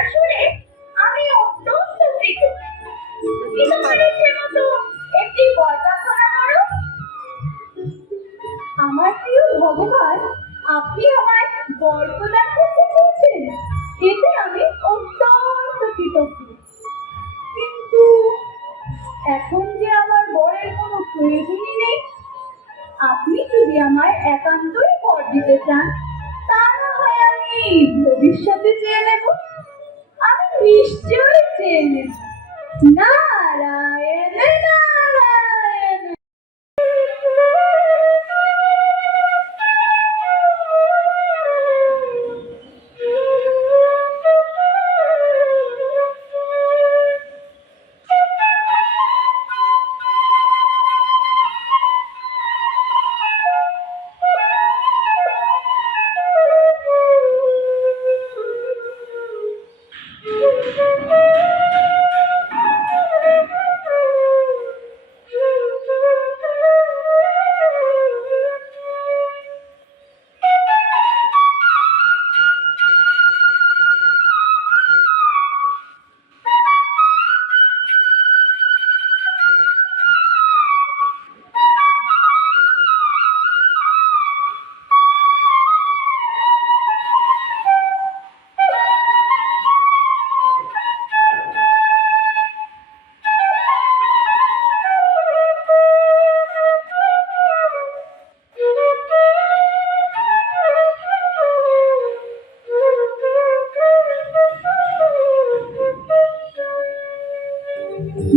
কথা শুনে আমি অত্যন্ত কৃতজ্ঞ। তুমি তোমার ইচ্ছে মতো একটি বর প্রার্থনা করো। আমার প্রিয় ভগবান, আপনি আমায় বর প্রদান করতে চেয়েছেন, এতে আমি অত্যন্ত কৃতজ্ঞ। কিন্তু এখন যে আমার বরের কোনো প্রয়োজনই নেই। আপনি যদি আমায় একান্তই বর দিতে চান, তা না হয় আমি ভবিষ্যতে চেয়ে নেব। আমি নিশ্চয়ই চেয়ে নেব। নারায়ণ নারায়ণ।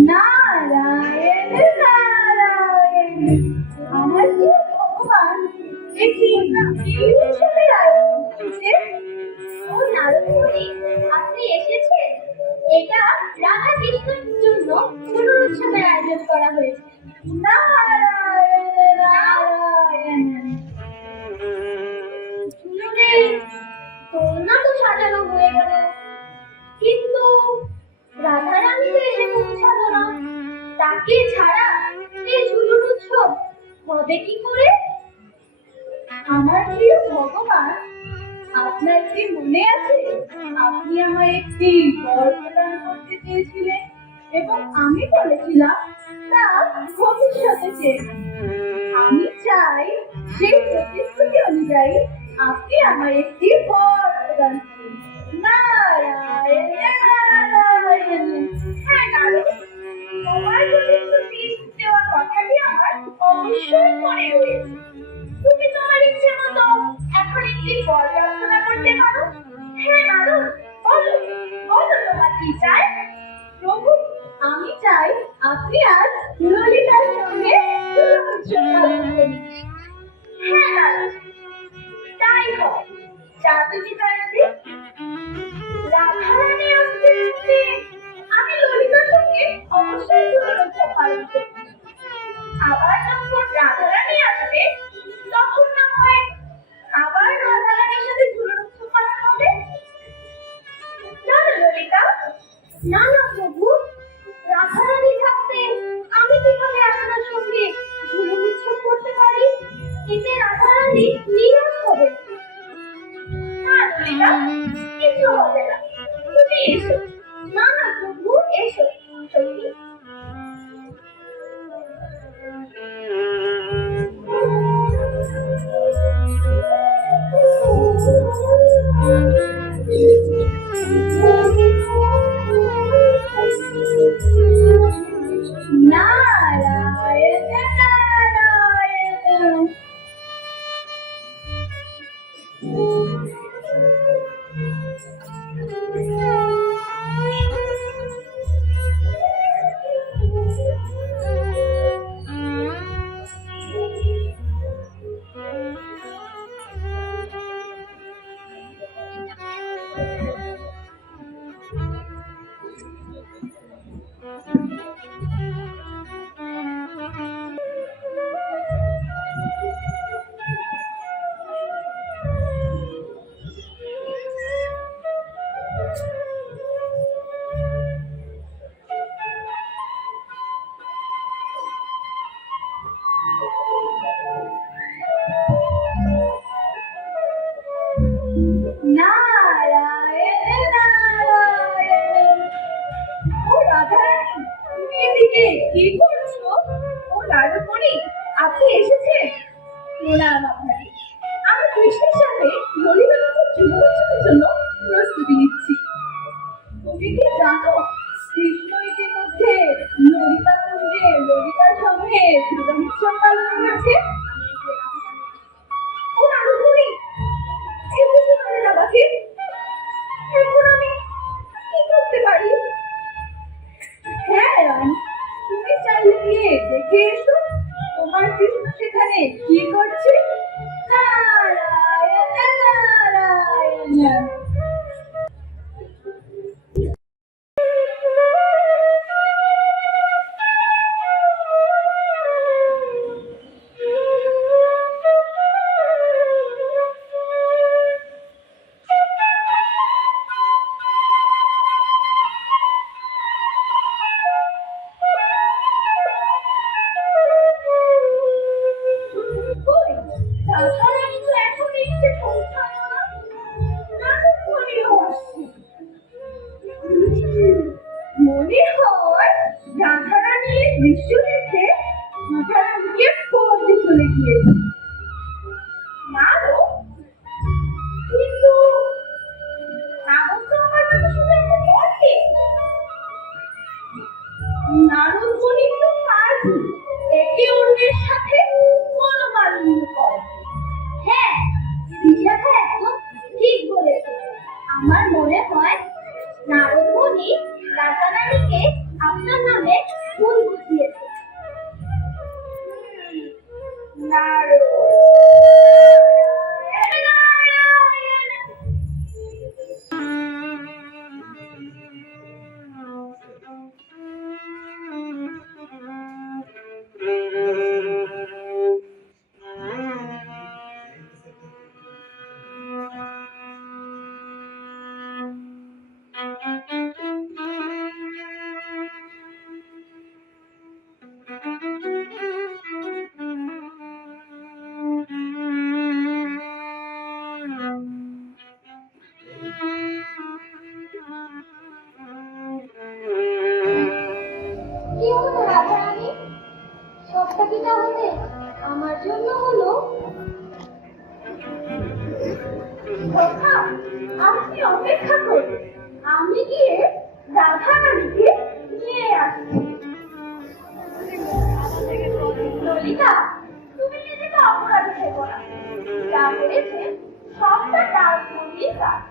নারায়ণ নারায়ণ। আমার প্রিয় ভগবান, এটি উৎসবের আয়োজন করছে। ও নারদ মুনি, আপনি এসেছেন। এটা রাধা কৃষ্ণের জন্য ঝুলন উৎসবের আয়োজন করা হয়েছে। নারায়ণ নারায়ণ। ঝুলনের দোলনা তো সাজানো হয়ে গেল, কিন্তু রাধারানী তো এসে পৌঁছালো না। তাকে ছাড়া এই ঝুলন উৎসব হবে কি করে? আমার প্রিয় ভগবান, আপনার কি মনে আছে আপনি আমায় একটি বর প্রদান করতে চেয়েছিলেন এবং আমি বলেছিলাম তা ভবিষ্যতে চেয়ে নেব। আমি চাই সেই প্রতিশ্রুতি অনুযায়ী আপনি আমায় একটি বর প্রদান করুন। নারায়ণ নারায়ণ। হ্যাঁ নারদ, তোমার প্রতিশ্রুতি দেওয়ার কথাটি আমার অবশ্যই মনে রয়েছে। তুমি তোমার ইচ্ছে মতো এখন একটি বর প্রার্থনা করতে পারো। হ্যাঁ নারদ, বলো বলো তোমার কি চাই। প্রভু, আমি চাই আপনি আজ ললিতার সঙ্গে ঝুলন উৎসব পালন করুন। হ্যাঁ নারদ, তাই হয়। যা তুমি চাইবে। রাধারানী আসতে আসতে আমি ললিতার সঙ্গে অবশ্যই ঝুলন উৎসব পালন করব। আবার যখন রাধারানী আসবে, তখন না হয় আবার রাধারানীর সাথে ঝুলন উৎসব পালন হবে। না না ললিতা, না না প্রভু, রাধারানী থাকতে আমি কিভাবে আপনার সঙ্গে ঝুলন উৎসব করতে পারি? এতে রাধারানী নিরাশ হবে। না ললিতা, কিছু হবে না, তুমি এসো। না না প্রভু, এসো। সত্যি নারায়ণ নারায়ণ। এদিকে কি করছো? ও নারদমণি, আপনি এসেছেন? প্রণাম আপনাকে। আমি কৃষ্ণের সাথে ললিতা নাচের যুগোৎসবের জন্য প্রস্তুতি নিচ্ছি। তুমি কি জানো কৃষ্ণ ইতিমধ্যে ললিতা কুঞ্জে ললিতার সঙ্গে ঝুলন উৎসব পালন করেছে? ও নারদমণি, একটু শোনালেন আমাকে। এখন আমি কি করতে পারি? হ্যাঁ রানী, তুমি চাইলে গিয়ে দেখে এসো তোমার কৃষ্ণ সেখানে কি করছে। নারায়ণ নারায়ণ। মনে হয় রাধারানীর দৃশ্য দেখে রাধারানীকে পড়তে চলে গিয়েছে। না গো, কিন্তু নারদ তো আমার কাছে শুধু একটা বটে। নারদ মুনি তো পারবে একে অন্যের সাথে মনোমালিন্য করে। হ্যাঁ, দিশাটা একদম ঠিক বলেছে। আমার মনে হয় নারদ মুনি রাধারানীকে আপনার নামে ভুল বুঝিয়েছে। নারদ কি হলো রাধারানী? সবটা কি তাহলে আমার জন্য হলো? আপনি অপেক্ষা করুন, আমি গিয়ে রাধারানীকে নিয়ে আসছি। ললিতা, তুমি নিজেকে অপরাধী ভেবো না। যা হয়েছে সবটা নারদমণির কাজ।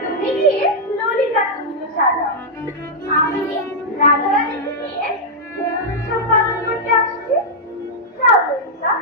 তুমি গিয়ে ললিতা কুঞ্জ সাজাও, আমি রাধারানীকে নিয়ে উৎসব পালন করতে আসছি। যাও ললিতা।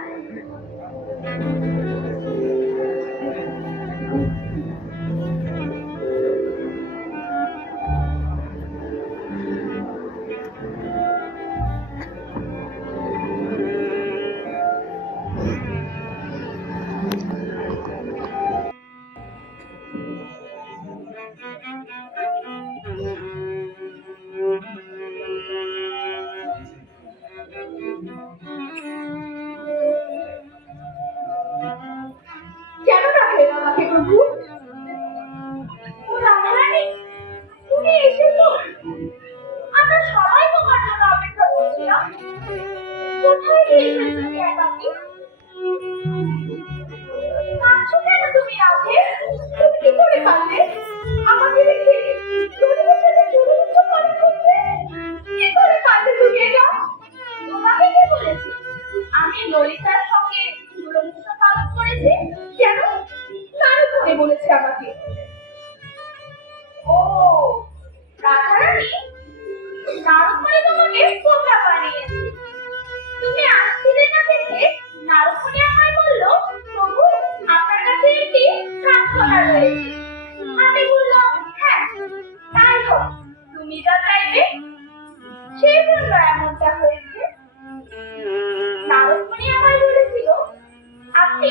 কেন ডাকলেন আমাকে প্রভু? ও রাধারানী, তুমি এসেছো? আমরা সবাই তোমার জন্য অপেক্ষা করছিলাম। কোথায় গিয়েছো তুমি একাকী? কাঁদছো কেন তুমি রাধে? তুমি কি করে কাঁদলে? আমাকে রেখে ললিতার সাথে ঝুলন উৎসব পালন করতে? কি করে কাঁদলে তুমি এটা? তোমাকে কে বলেছে আমি ললিতার সঙ্গে ঝুলন উৎসব পালন করেছি? কেন? নারদমণি বলেছে আমাকে। ও রাধারানী, নারদমণি তোমাকে বোকা বানিয়েছে। তুমি আসছিলে না দেখে নারদমণি আমায় বলল, প্রভু আপনার কাছে একটি প্রার্থনা রয়েছে। আমি বললাম হ্যাঁ, তাই হোক, তুমি যা চাইবে। সেই জন্য এমনটা হয়েছে। নারদমণি আমায় বলেছিল আপনি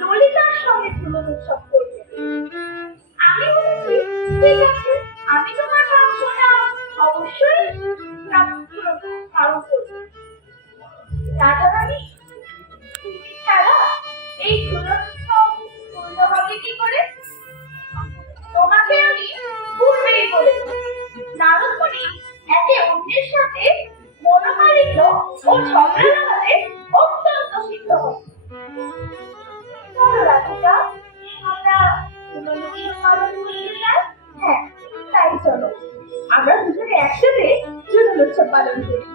ললিতার সঙ্গে ঝুলন উৎসব করবেন। আমি বলেছি ঠিক আছে, আমি তোমার প্রার্থনা অবশ্যই পালন করব। রাধারানী, তুমি ছাড়া এই ঝুলন উৎসব পূর্ণ হবে কি করে? তোমাকে আমি পূর্বেই বলেছি নারদমণি একে অন্যের সাথে ও ঝগড়া লাগাতে অত্যন্ত সিদ্ধ হবে। চলো রাধিকা, আমরা ঝুলন উৎসব পালন করতে যাই। হ্যাঁ, তাই চলো আমরা দুজনে একসাথে ঝুলন উৎসব পালন করি।